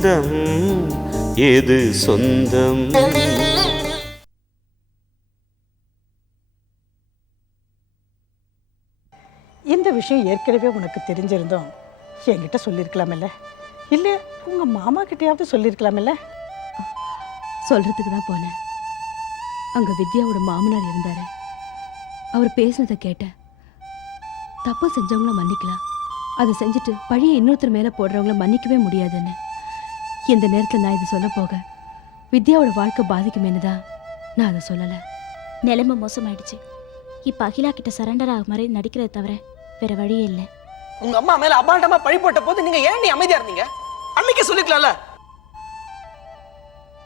பந்தம் எது சொந்தம்? இந்த விஷயம் ஏற்கனவே உனக்கு தெரிஞ்சிருந்தோம். என்கிட்ட சொல்லியிருக்கலாமில்ல இல்லை உங்கள் மாமா கிட்டயாவது சொல்லியிருக்கலாமில்ல சொல்றதுக்கு தான் போனேன். அங்க வித்யாவோட மாமனார் இருந்தாரு. அவர் பேசுனதை கேட்டேன் தப்பு செஞ்சவங்கள மன்னிக்கலாம். அதை செஞ்சுட்டு பழிய இன்னொருத்தர் மேல போடுறவங்கள மன்னிக்கவே முடியாதுன்னு. இந்த நேரத்துல நான் இது சொல்ல போக வித்யாவோட வாழ்க்கை பாதிக்குமேனு தான் நான் அதை சொல்லலை. நிலைமை மோசமாயிடுச்சு. இப்போ அகிலா கிட்ட சரண்டர் ஆக மாதிரி நடிக்கிறத தவிர வேற வழியே இல்லை. உங்க அம்மா மேல அபாண்டமா பழி போட்ட போது நீங்க ஏன் நீ அமைதியா இருந்தீங்க? அன்னைக்கு சொல்லிக்கலாம்ல.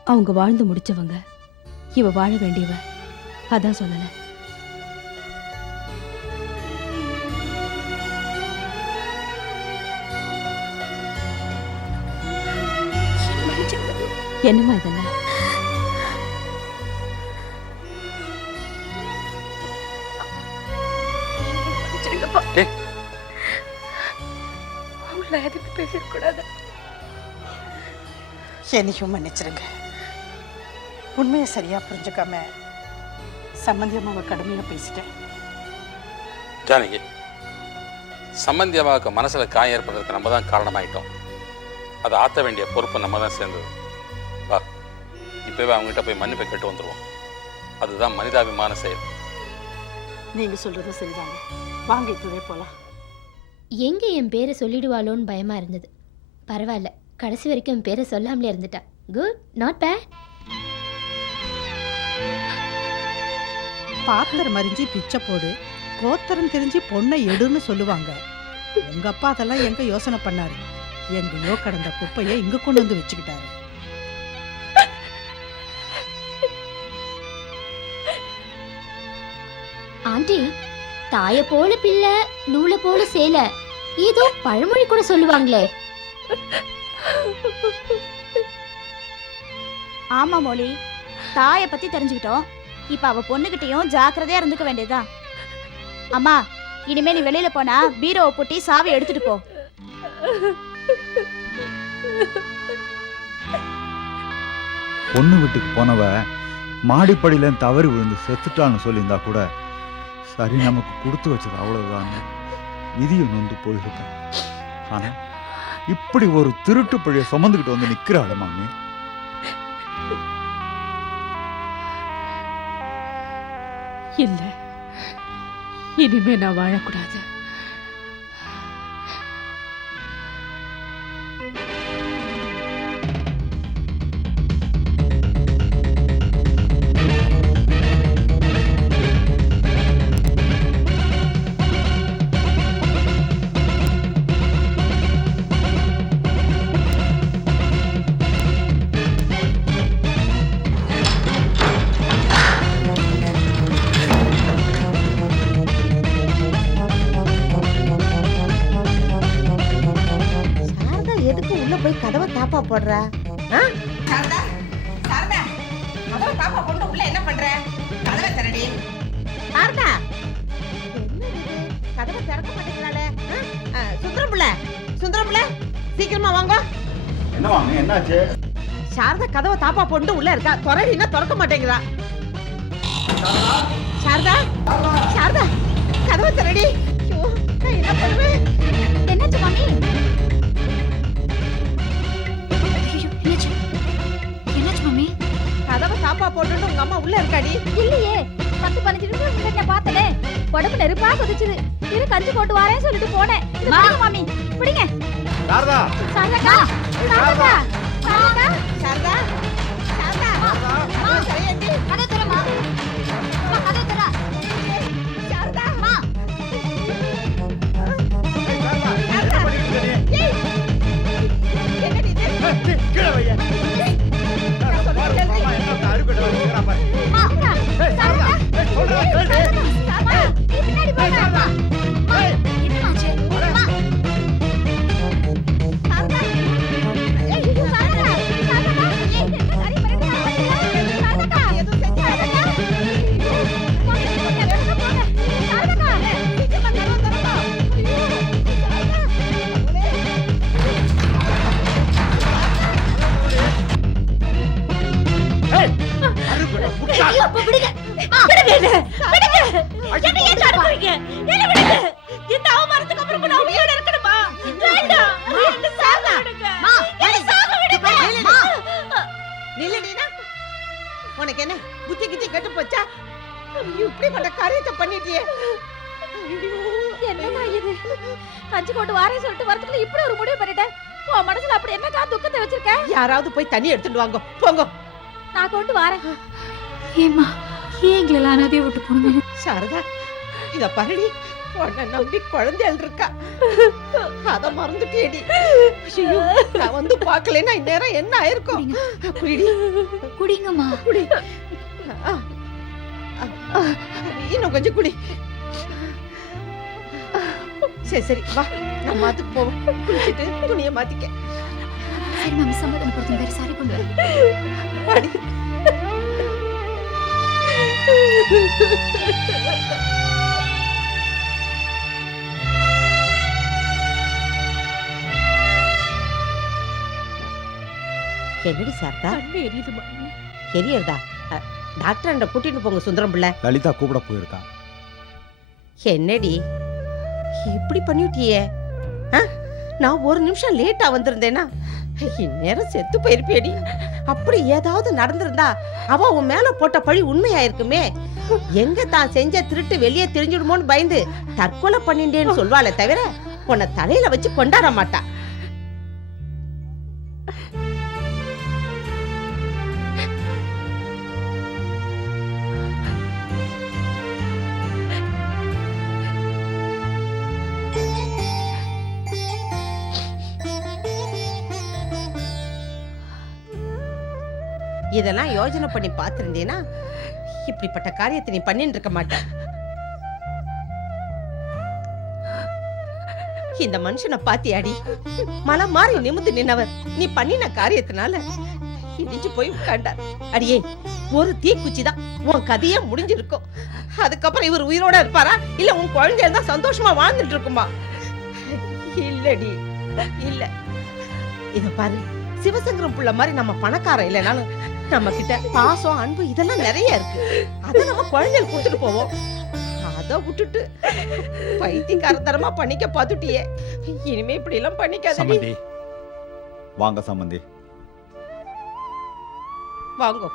அவங்க வாழ்ந்து முடிச்சவங்க இவ வாழ வேண்டியவ அதான் சொல்லலை. என்னம்மா இதெல்லாம்? என்னையும் மன்னிச்சிருங்க. உண்மையை சரியா புரிஞ்சுக்காம சம்மந்தி அம்மாவை கடுமையாக பேசிட்டேன். ஜானகி சம்பந்தி அம்மாவுக்கு மனசில் காயம் ஏற்படுறதுக்கு நம்ம தான் காரணமாயிட்டோம். அதை ஆற்ற வேண்டிய பொறுப்பு நம்ம தான் சேர்ந்தது. இப்போவே அவங்ககிட்ட போய் மன்னிப்பை கேட்டு வந்துடுவோம் அதுதான் மனிதாபிமான செயல். நீங்க சொல்றதும் சரிதாங்க. வாங்க இப்பவே போலாம். எங்கே என் பேரை சொல்லிடுவாளோன்னு பயமாக இருந்தது. பரவாயில்ல கடைசி வரைக்கும் என் பேரை சொல்லாமலே இருந்துட்டா. குட் நாட் பேட் பாத்திரம் மறிஞ்சு பிச்சை போடு கோத்தரம் தெரிஞ்சு பொண்ணை எடுன்னு சொல்லுவாங்க. உங்க அப்பா அதெல்லாம் எங்க யோசனை பண்ணாரு? எங்கேயோ கடந்த குப்பையை இங்க கொண்டு வந்து வச்சுக்கிட்டாரு. ஆண்டி தாயை போல பிள்ளை நூலை போல சேலை. ஏதோ பழமொழி கூட சொல்லுவாங்களே. ஆமா மொழி தாயை பத்தி தெரிஞ்சுக்கிட்டோம். இப்ப அவ பொண்ணுகிட்டயும் ஜாக்கிரதையா இருந்துக்க வேண்டியதா அம்மா இனிமே நீ வெளியில போனா பீரோவை பூட்டி சாவி எடுத்துட்டு போ. பொண்ணு வீட்டுக்கு போனவ மாடிப்படியில தவறி விழுந்து செத்துட்டான்னு சொல்லியிருந்தா கூட சரி நமக்கு கொடுத்து வச்சது அவ்வளவுதான். விதியை நொந்து போயிருக்கேன் ஆனா இப்படி ஒரு திருட்டு பழிய சுமந்துக்கிட்டு வந்து நிக்கிறாள் மாமி. இல்ல. இனிமே நான் வாழக்கூடாது. போடுற? சாரதா சாரதா கதவை பாப்பா கொண்டு உள்ள என்ன பண்ற? கதவை திறடி. சாரதா கதவை திறக்க மாட்டேங்கிறாளே. ஆ? ஆ, சுந்தரம் பிள்ளை சுந்தரம் பிள்ளை சீக்கிரமா வாங்க. என்ன என்னாச்சு? சாரதா கதவை தாப்பா போட்டு உள்ள இருக்கா? துறடினா திறக்க மாட்டேங்கிறா. சாரதா சாரதா கதவை திறடி. போட்டு வரேன்னு சொல்லிட்டு போனேன். மாமி. பிடிங்க சாரதா. சாரதா. சாரதா. சாரதா. சாரதா சாரதா விடுங்க. என்ன ஏன் தடுக்கிறீங்க என்ன விடுங்க. இந்த அவமானத்துக்கு அப்புறம் நான் உயிரோட இருக்கணுமா? வேண்டாம். என்ன சாக விடுங்க. என்ன சாக விடுங்க. நில்லடினா உனக்கு என்ன புத்தி கித்தி கெட்டு போச்சா? இப்படிப்பட்ட காரியத்தை பண்ணிட்டியே. என்னம்மா இது? கஞ்சி கொண்டு வாரேன்னு சொல்லிட்டு வரதுக்குள்ள இப்படி ஒரு முடிவு பண்ணிட்டேன் உன் மனசுல அப்படி என்னக்கா துக்கத்தை வச்சிருக்க? யாராவது போய் தண்ணி எடுத்துட்டு வாங்க. போங்க. நான் கொண்டு வரேன். ஏம்மா ஏன் எங்களெல்லாம் அனாதையை விட்டு போனீங்க சாரதா இத பரடி. உன்னை நம்பி குழந்தைகள் இருக்கா அத மறந்துட்டேடி. ஐயோ நான் வந்து பார்க்கலைன்னா இந்நேரம் என்ன ஆயிருக்கும்? குடிடி. குடிங்கம்மா. குடி. ஆ. ஆ. இன்னும் கொஞ்சம் குடி. சரி சரி வா. நம்ம அதுக்கு போவோம். குளிச்சுட்டு துணியை மாத்திக்க. சரி மாமி சமாதானப்படுத்தும் வேற சாரி கொண்டு வரேன். வாடி என்னடி சார்தா? கண்ணு எரியுது மாமி எரியறதா? டாக்டர் அண்ட கூட்டிட்டு போங்க சுந்தரம் பிள்ளை லலிதா கூப்பிட போயிருக்கான் என்னடி? இப்படி பண்ணிவிட்டியே ஆ? நான் ஒரு நிமிஷம் லேட்டா வந்திருந்தேனா? இந்நேரம் செத்து போயிருப்பேடி. அப்படி ஏதாவது நடந்திருந்தா அவ உன் மேல போட்ட பழி உண்மையாயிருக்குமே. எங்க தான் செஞ்ச திருட்டு வெளியே தெரிஞ்சிடுமோன்னு பயந்து தற்கொலை பண்ணிட்டேன்னு சொல்வாளே தவிர உன்னை தலையில வச்சு கொண்டாட மாட்டா. இதெல்லாம் யோஜனை பண்ணி பார்த்திருந்தேனா இப்படிப்பட்ட காரியத்தை நீ பண்ணிட்டு இருக்க மாட்ட. இந்த மனுஷனை பாத்தியாடி. மலை மாறி நிமிந்து நின்னவர். நீ பண்ணின காரியத்தினால இடிஞ்சு போய் உட்காண்டார் அடியே ஒரு தீக்குச்சி தான். உன் கதையே முடிஞ்சிருக்கும் அதுக்கப்புறம் இவர் உயிரோட இருப்பாரா? இல்ல உன் குழந்தைகள் தான் சந்தோஷமா வாழ்ந்துட்டு இருக்குமா? இல்லடி இல்ல. இத பாரு சிவசங்கரம் புள்ள மாதிரி நம்ம பணக்காரன் இல்லைனாலும் நம்ம கிட்ட பாசம் அன்பு இதெல்லாம் நிறைய இருக்கு. அத நம்ம குழந்தைகள் கொடுத்துட்டு போவோம். அத விட்டுட்டு பைத்தியக்காரத்தனமா பண்ணிக்க பாத்துட்டியே இனிமே இப்படி எல்லாம் பண்ணிக்காதடி. சம்மந்தி. வாங்க சம்பந்தி வாங்கோ.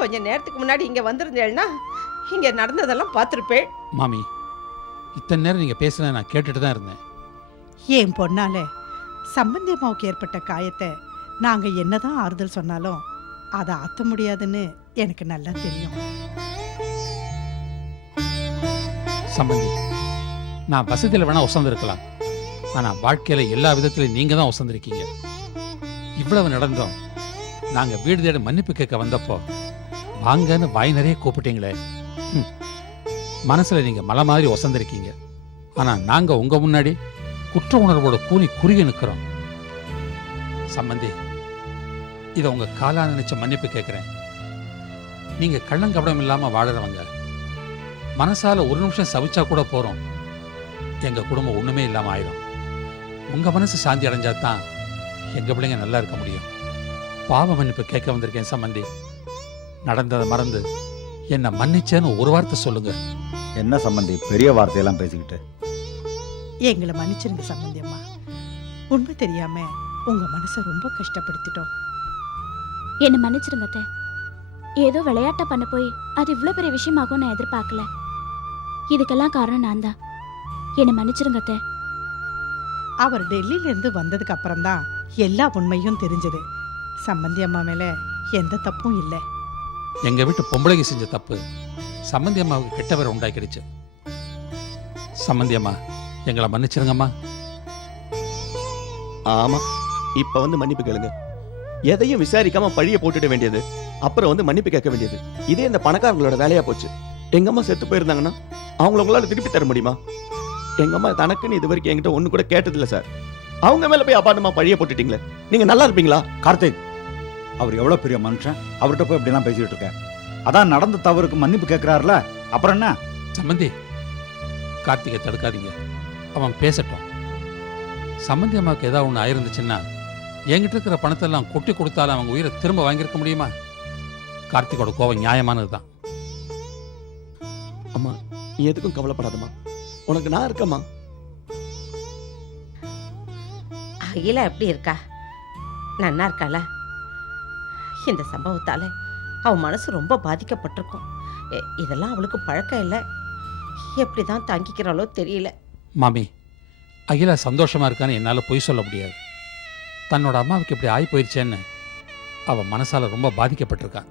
கொஞ்ச நேரத்துக்கு முன்னாடி இங்க வந்திருந்தேன்னா இங்க நடந்ததெல்லாம் பார்த்திருப்பேன் மாமி இத்தனை நேரம் நீங்க பேசுனதை நான் கேட்டுட்டு தான் இருந்தேன். என் பொண்ணால சம்பந்தி அம்மாவுக்கு ஏற்பட்ட காயத்தை நாங்க என்னதான் ஆறுதல் சொன்னாலும் அதை ஆத்த முடியாதுன்னு எனக்கு நல்லா தெரியும். சம்பந்தி நான் வசதியில் வேணா உசந்திருக்கலாம் ஆனால் வாழ்க்கையில் எல்லா விதத்திலையும் நீங்கள் தான் உசந்திருக்கீங்க இவ்வளவு நடந்தோம். நாங்கள் வீடு தேடி மன்னிப்பு கேட்க வந்தப்போ வாங்கன்னு வாய் நிறைய கூப்பிட்டீங்களே. மனசில் நீங்கள் மலை மாதிரி உசந்திருக்கீங்க ஆனால் நாங்கள் உங்கள் முன்னாடி குற்ற உணர்வோட கூனி குறுகி நிற்கிறோம் சம்பந்தி இதை உங்க காலா நினைச்ச மன்னிப்பு கேட்கிறேன் நீங்க கள்ளங்கபடம் இல்லாம வாழறவங்க மனசால ஒரு நிமிஷம் சவிச்சா கூட போறோம். எங்க குடும்பம் ஒண்ணுமே இல்லாம ஆயிரும். உங்க மனசு சாந்தி அடைஞ்சா தான் எங்க பிள்ளைங்க நல்லா இருக்க முடியும். பாவ மன்னிப்பு கேட்க வந்திருக்கேன் சம்பந்தி. நடந்ததை மறந்து என்னை மன்னிச்சேன்னு ஒரு வார்த்தை சொல்லுங்க. என்ன சம்பந்தி? பெரிய வார்த்தையெல்லாம் பேசிக்கிட்டு. எங்களை மன்னிச்சிருங்க சம்பந்தி அம்மா. உண்மை தெரியாம உங்க மனசை ரொம்ப கஷ்டப்படுத்திட்டோம். என்ன மன்னிச்சிடுங்க அத்தை. ஏதோ விளையாட்டா பண்ண போய் அது இவ்வளோ பெரிய விஷயமாகும் நான் எதிர்பார்க்கல. இதுக்கெல்லாம் காரணம் நான் தான். என்னை மன்னிச்சிடுங்க அத்தை. அவர் டெல்லியில இருந்து வந்ததுக்கு அப்புறம்தான் எல்லா உண்மையும் தெரிஞ்சது. சம்பந்தி அம்மா மேல எந்த தப்பும் இல்லை. எங்க வீட்டு பொம்பளைக்கு செஞ்ச தப்பு சம்பந்தி அம்மாவுக்கு கெட்ட பேரை உண்டாக்கிடுச்சு. சம்பந்தி அம்மா எங்களை மன்னிச்சிருங்கம்மா. ஆமா இப்ப வந்து மன்னிப்பு கேளுங்க. எதையும் விசாரிக்காம பழிய போட்டுட வேண்டியது. அப்புறம் வந்து மன்னிப்பு கேட்க வேண்டியது. இதே இந்த பணக்காரங்களோட வேலையா போச்சு. எங்க அம்மா செத்து போயிருந்தாங்கன்னா அவங்கள உங்களால திருப்பி தர முடியுமா? எங்க அம்மா தனக்குன்னு இது வரைக்கும் என்கிட்ட ஒண்ணு கூட கேட்டதில்ல சார். அவங்க மேல போய் அபாண்டமா பழிய போட்டுட்டீங்களே. நீங்க நல்லா இருப்பீங்களா? கார்த்திக் அவர் எவ்வளவு பெரிய மனுஷன்? அவர்கிட்ட போய் இப்படிலாம் பேசிட்டு இருக்க அதான் நடந்த தவறுக்கு மன்னிப்பு கேட்கிறாருல. அப்புறம் என்ன? சம்பந்தி கார்த்திகை தடுக்காதீங்க. அவன் பேசட்டும். சம்பந்தி அம்மாவுக்கு ஏதாவது ஒன்று ஆயிருந்துச்சுன்னா என்கிட்ட இருக்கிற பணத்தெல்லாம் கொட்டி கொடுத்தாலும் அவங்க உயிரை திரும்ப வாங்கியிருக்க முடியுமா? கார்த்திகோட கோவம் நியாயமானது தான் அம்மா நீ எதுக்கும் கவலைப்படாதம்மா. உனக்கு நான் இருக்கம்மா. அகிலா எப்படி இருக்கா? நன்னா இருக்காள? இந்த சம்பவத்தால அவ மனசு ரொம்ப பாதிக்கப்பட்டிருக்கும். எ- இதெல்லாம் அவளுக்கு பழக்கம் இல்லை. எப்படி தான் தாங்கிக்கிறாளோ தெரியல. மாமி அகிலா சந்தோஷமா இருக்கான்னு என்னால் பொய் சொல்ல முடியாது. தன்னோட அம்மாவுக்கு இப்படி ஆகி போயிடுச்சேன்னு அவ மனசால ரொம்ப பாதிக்கப்பட்டிருக்கா.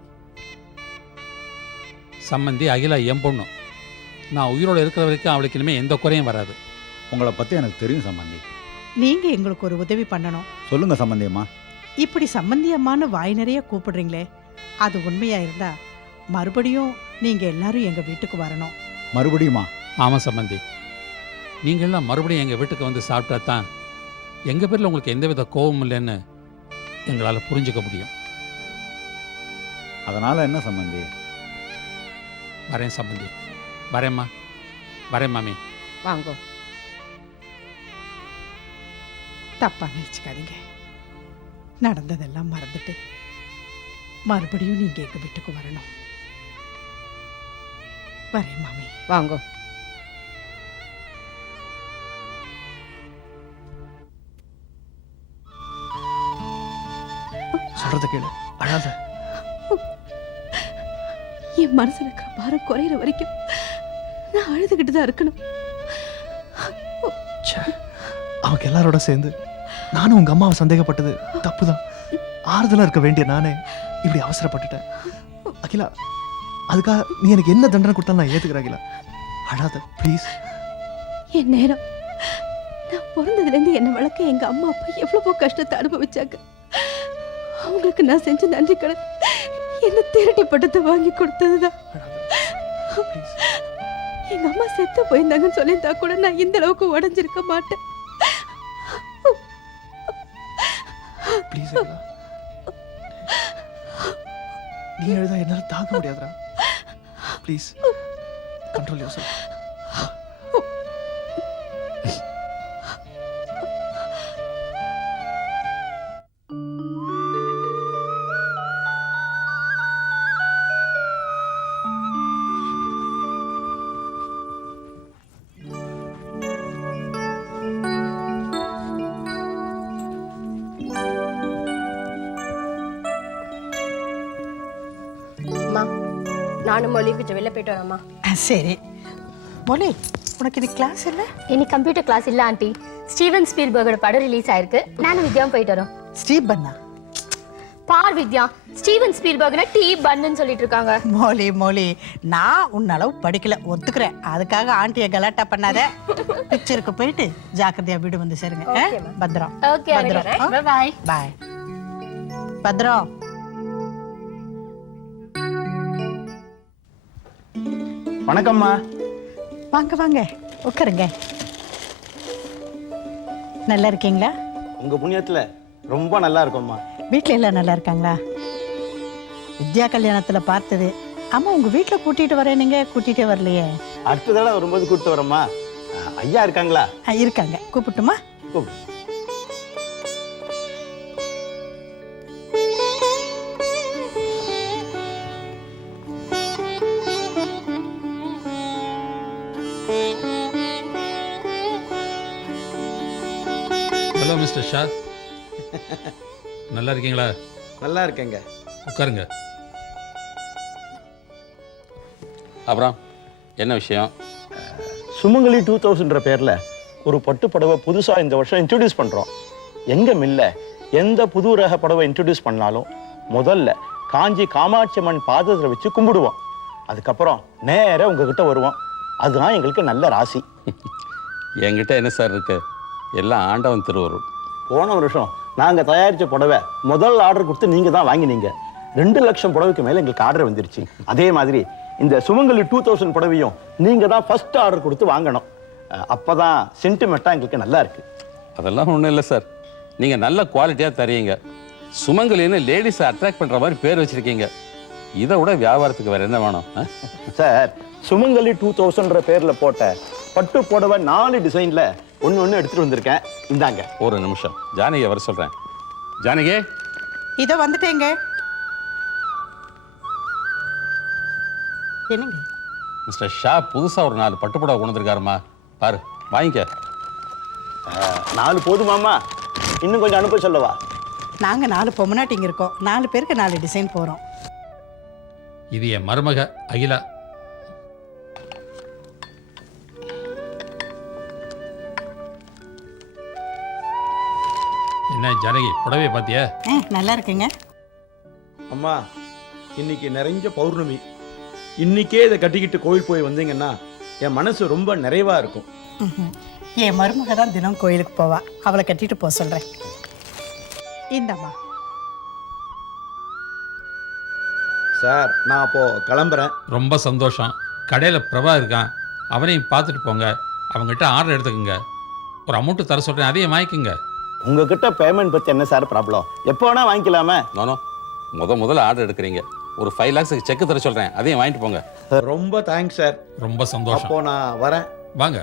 சம்மந்தி அகிலா என் பொண்ணு. நான் உயிரோடு இருக்கிற வரைக்கும் அவளுக்கு இனிமேல் எந்த குறையும் வராது. உங்களை பற்றி எனக்கு தெரியும் சம்பந்தி நீங்க எங்களுக்கு ஒரு உதவி பண்ணணும். சொல்லுங்க சம்பந்தியம்மா இப்படி சம்பந்தி அம்மான்னு வாய் நிறைய கூப்பிடுறீங்களே அது உண்மையா இருந்தா மறுபடியும் நீங்க எல்லாரும் எங்க வீட்டுக்கு வரணும். மறுபடியுமா? ஆமாம் சம்மந்தி. நீங்கள்லாம் மறுபடியும் எங்கள் வீட்டுக்கு வந்து சாப்பிட்டா தான் எங்கள் பேரில் உங்களுக்கு எந்தவித கோபமும் இல்லைன்னு எங்களால் புரிஞ்சுக்க முடியும். அதனால என்ன சம்பந்தி? வரேன் சம்மந்தி வரேம்மா. வரேன் மாமி. வாங்கோ. தப்பா நினைச்சுக்காதீங்க. நடந்ததெல்லாம் மறந்துட்டு மறுபடியும் நீங்க எங்க வீட்டுக்கு வரணும். வரேன் மாமி. வாங்கோ. சொல்றத கேளு. அழாத என் மனசுல இருக்கிற பாரம் குறையிற வரைக்கும் நான் அழுதுகிட்டு தான் இருக்கணும். அவங்க எல்லாரோட சேர்ந்து நானும் உங்க அம்மாவை சந்தேகப்பட்டது தப்புதான். ஆறுதலா இருக்க வேண்டிய நானே இப்படி அவசரப்பட்டுட்டேன். அகிலா அதுக்காக நீ எனக்கு என்ன தண்டனை கொடுத்தாலும் நான் ஏத்துக்கிறேன் அகிலா. அழாத ப்ளீஸ் என் நேரம். நான் பிறந்ததுலேருந்து என்னை வளர்க்க எங்க அம்மா அப்பா எவ்வளவோ கஷ்டத்தை அனுபவிச்சாங்க. அவங்களுக்கு நான் செஞ்ச நன்றி கடன் என்ன திருட்டி பட்டத்தை வாங்கி கொடுத்ததுதான். எங்க அம்மா செத்து போயிருந்தாங்கன்னு சொல்லியிருந்தா கூட நான் இந்த அளவுக்கு உடஞ்சிருக்க மாட்டேன். ப்ளீஸ் நீ எழுதா என்னால தாக்க முடியாதுடா. ப்ளீஸ் கண்ட்ரோல் யோசனை நானும் மொழி கொஞ்சம் வெளில போயிட்டு வரேம்மா. சரி. மொழி உனக்கு இது கிளாஸ் இல்லை? இன்னைக்கு கம்ப்யூட்டர் கிளாஸ் இல்ல ஆண்டி. ஸ்டீவன் ஸ்பீல்பர்கோட படம் ரிலீஸ் ஆயிருக்கு. நானும் வித்யாவும் போயிட்டு வரோம். ஸ்ரீபண்ணா பார் வித்யா ஸ்டீவன் ஸ்பீல்பர்க்னா டீ பன்னு சொல்லிட்டு இருக்காங்க. மோலி மோலி நான் உன் அளவு படிக்கல ஒத்துக்கிறேன். அதுக்காக ஆண்டியை கலாட்டா பண்ணாத. பிக்சருக்கு போயிட்டு ஜாக்கிரதையா வீடு வந்து சேருங்க. பத்திரம். ஆ? பாய் பாய் வணக்கம்மா. வாங்க வாங்க. உட்காருங்க. நல்லா இருக்கீங்களா? உங்க புண்ணியத்துல ரொம்ப நல்லா இருக்கும்மா. வீட்ல எல்லாம் நல்லா இருக்காங்களா? வித்யா கல்யாணத்துல பார்த்தது. அம்மா உங்க வீட்ல கூட்டிட்டு வரேன் நீங்க? கூட்டிட்டே வரலையே. அடுத்த தடவை வரும்போது கூப்பிட்டு வரேம்மா. ஐயா இருக்காங்களா? இருக்காங்க. கூப்பிட்டுமா? கூப்பிடு மிஸ்டர் ஷா நல்லா இருக்கீங்களா நல்லா இருக்கேங்க உட்காருங்க. அப்புறம் என்ன விஷயம்? சுமங்கலி டூ தௌசண்ட்ற பேர்ல ஒரு பட்டு புடவை புதுசா இந்த வருஷம் இன்ட்ரடியூஸ் பண்றோம். எங்க மில்ல எந்த புது ரக புடவை இன்ட்ரடியூஸ் பண்ணாலும் முதல்ல காஞ்சி காமாட்சி அம்மன் பாதத்தில் வச்சு கும்பிடுவோம். அதுக்கப்புறம் நேரா உங்ககிட்ட வருவோம். அதுதான் எங்களுக்கு நல்ல ராசி. என்கிட்ட என்ன சார் இருக்கு? எல்லாம் ஆண்டவன் திருவருள். போன வருஷம் நாங்க தயாரிச்ச புடவை முதல் ஆர்டர் கொடுத்து நீங்க தான் வாங்கினீங்க. ரெண்டு லட்சம் புடவைக்கு மேல எங்களுக்கு ஆர்டர் வந்துருச்சு. அதே மாதிரி இந்த சுமங்கலி டூ தௌசண்ட் புடவையும் நீங்க தான் ஃபர்ஸ்ட் ஆர்டர் கொடுத்து வாங்கணும். அஹ் அப்பதான் சென்டிமெண்ட்டா எங்களுக்கு நல்லா இருக்கு. அதெல்லாம் ஒன்றும் இல்லை சார். நீங்கள் நல்ல குவாலிட்டியாக தரீங்க. சுமங்கலின்னு லேடிஸை அட்ராக்ட் பண்ணுற மாதிரி பேர் வச்சுருக்கீங்க. இதை விட வியாபாரத்துக்கு வேறு என்ன வேணும்? சார் சுமங்கலி டூ தௌசண்ட்ற பேர்ல போட்ட பட்டு புடவை நாலு டிசைன்ல ஒன்னு ஒன்னு எடுத்துட்டு வந்திருக்கேன். இந்தாங்க. ஒரு நிமிஷம். ஜானகி வர சொல்கிறேன் ஜானகி இதோ வந்துட்டேங்க. என்னங்க? மிஸ்டர் ஷா புதுசாக ஒரு நாலு பட்டுப்புடவை கொண்டு வந்திருக்காருமா பாரு வாங்கிக்க. நாலு போதுமாம்மா. இன்னும் கொஞ்சம் அனுப்ப சொல்லவா? நாங்கள் நாலு பொம்மநாட்டிங்க இருக்கோம். நாலு பேருக்கு நாலு டிசைன் போகிறோம் இது என் மருமக அகிலா. என்ன ஜனகி புடவையை பார்த்தியா ஆ நல்லா இருக்குங்க. அம்மா இன்னைக்கு நிறைஞ்ச பௌர்ணமி. இன்னைக்கே இதை கட்டிக்கிட்டு கோயில் போய் வந்தீங்கன்னா என் மனசு ரொம்ப நிறைவா இருக்கும். என் மருமக தான் தினம் கோயிலுக்கு போவா. அவளை கட்டிட்டு போக சொல்கிறேன் இந்தம்மா. சார் நான் அப்போ கிளம்புறேன். ரொம்ப சந்தோஷம். கடையில் பிரபா இருக்கான். அவனையும் பார்த்துட்டு போங்க. அவங்ககிட்ட ஆர்டர் எடுத்துக்கோங்க. ஒரு அமௌண்ட்டு தர சொல்கிறேன் அதையும் வாங்கிக்கோங்க. உங்ககிட்ட பேமெண்ட் பத்தி என்ன சார் ப்ராப்ளம் எப்போ வேணா வாங்கிக்கலாமே. நானோ முத முதல்ல ஆர்டர் எடுக்கிறீங்க. ஒரு ஃபைவ் லேக்ஸுக்கு செக் தர சொல்கிறேன் அதையும் வாங்கிட்டு போங்க. ரொம்ப தேங்க்ஸ் சார் ரொம்ப சந்தோஷம். அப்போ நான் வரேன். வாங்க.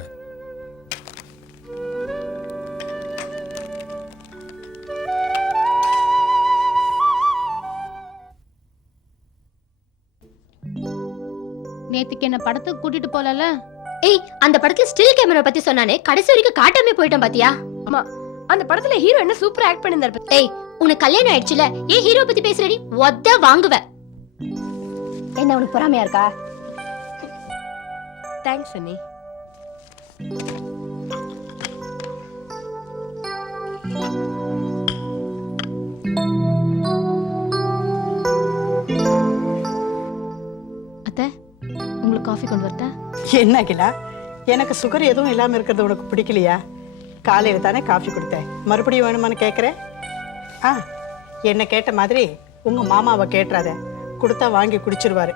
நேத்துக்கு என்ன படத்துக்கு கூட்டிட்டு போலல? ஏய் அந்த படத்துல ஸ்டில் கேமரா பத்தி சொன்னானே. கடைசி வரைக்கும் காட்டாமே போயிட்டான் பாத்தியா? ஆமா. அந்த படத்துல ஹீரோ என்ன சூப்பரா ஆக்ட் பண்ணிருந்தாரு ஏய் உனக்கு கல்யாணம் ஆயிடுச்சுல ஏன் ஹீரோ பத்தி பேசுறடி? ஒத்த வாங்குவ. என்ன உனக்கு பொறாமையா இருக்கா? தேங்க்ஸ் அண்ணி. அத்தை உங்களுக்கு காஃபி கொண்டு வரட்டா? என்ன அகிலா? எனக்கு சுகர் எதுவும் இல்லாமல் இருக்கிறது உனக்கு பிடிக்கலையா? காலையில் தானே காஃபி கொடுத்தேன். மறுபடியும் வேணுமான்னு கேட்குறேன் ஆ என்ன கேட்ட மாதிரி உங்கள் மாமாவை கேட்டுறாத. கொடுத்தா வாங்கி குடிச்சிருவாரு.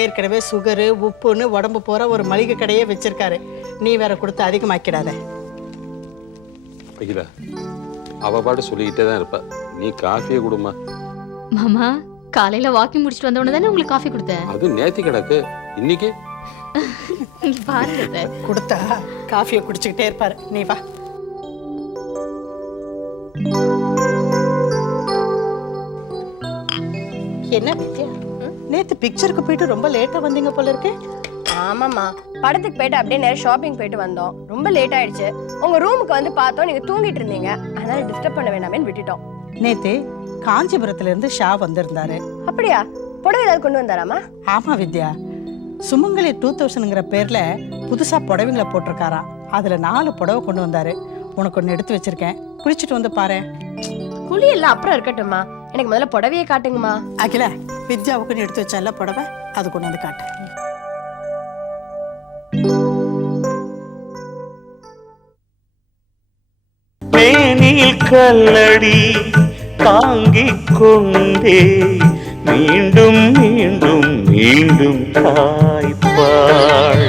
ஏற்கனவே சுகரு உப்புன்னு உடம்பு போகிற ஒரு மளிகை கடையே வச்சிருக்காரு. நீ வேற கொடுத்து அதிகமாக்கிடாத. அகிலா அவ பாட்டு சொல்லிக்கிட்டே தான் இருப்ப. நீ காஃபியே கொடுமா மாமா காலையில வாக்கிங் முடிச்சிட்டு வந்த உடனே தானே உங்களுக்கு காஃபி கொடுத்தேன். அது நேத்தி கிடக்கு. இன்னைக்கு? பாருங்க. கொடுத்தா காஃபியை குடிச்சுக்கிட்டே இருப்பாரு. நீ வா. என்ன வித்யா? நேத்து பிக்சருக்கு போயிட்டு ரொம்ப லேட்டா வந்தீங்க போல இருக்கு. ஆமாம்மா. படத்துக்கு போயிட்டு அப்படியே நேரம் ஷாப்பிங் போயிட்டு வந்தோம். ரொம்ப லேட் ஆயிடுச்சு. உங்க ரூமுக்கு வந்து பார்த்தோம் நீங்க தூங்கிட்டு இருந்தீங்க. அதனால டிஸ்டர்ப் பண்ண வேண்டாமேன்னு விட்டுட்டோம். நேத்து காஞ்சிபுரத்துல இருந்து ஷா வந்திருந்தாரு. அப்படியா? புடவை ஏதாவது கொண்டு வந்தாராமா ஆமா வித்யா. சுமங்கலி டூ தௌசண்ட்ங்கிற பேர்ல புதுசா புடவைங்களை போட்டிருக்காராம். அதுல நாலு புடவை கொண்டு வந்தாரு. உனக்கு ஒன்று எடுத்து வச்சிருக்கேன். குளிச்சுட்டு வந்து பாரு. குழி எல்லாம் அப்புறம் இருக்கட்டும்மா. எனக்கு முதல்ல புடவையே காட்டுங்கம்மா. அகிலா வித்யாவுக்குன்னு எடுத்து வச்சால புடவை அது கொண்டு வந்து காட்டு. மேனில் கல்லடி தாங்கிக் கொண்டே மீண்டும் மீண்டும் மீண்டும் தாய்ப்பாள்.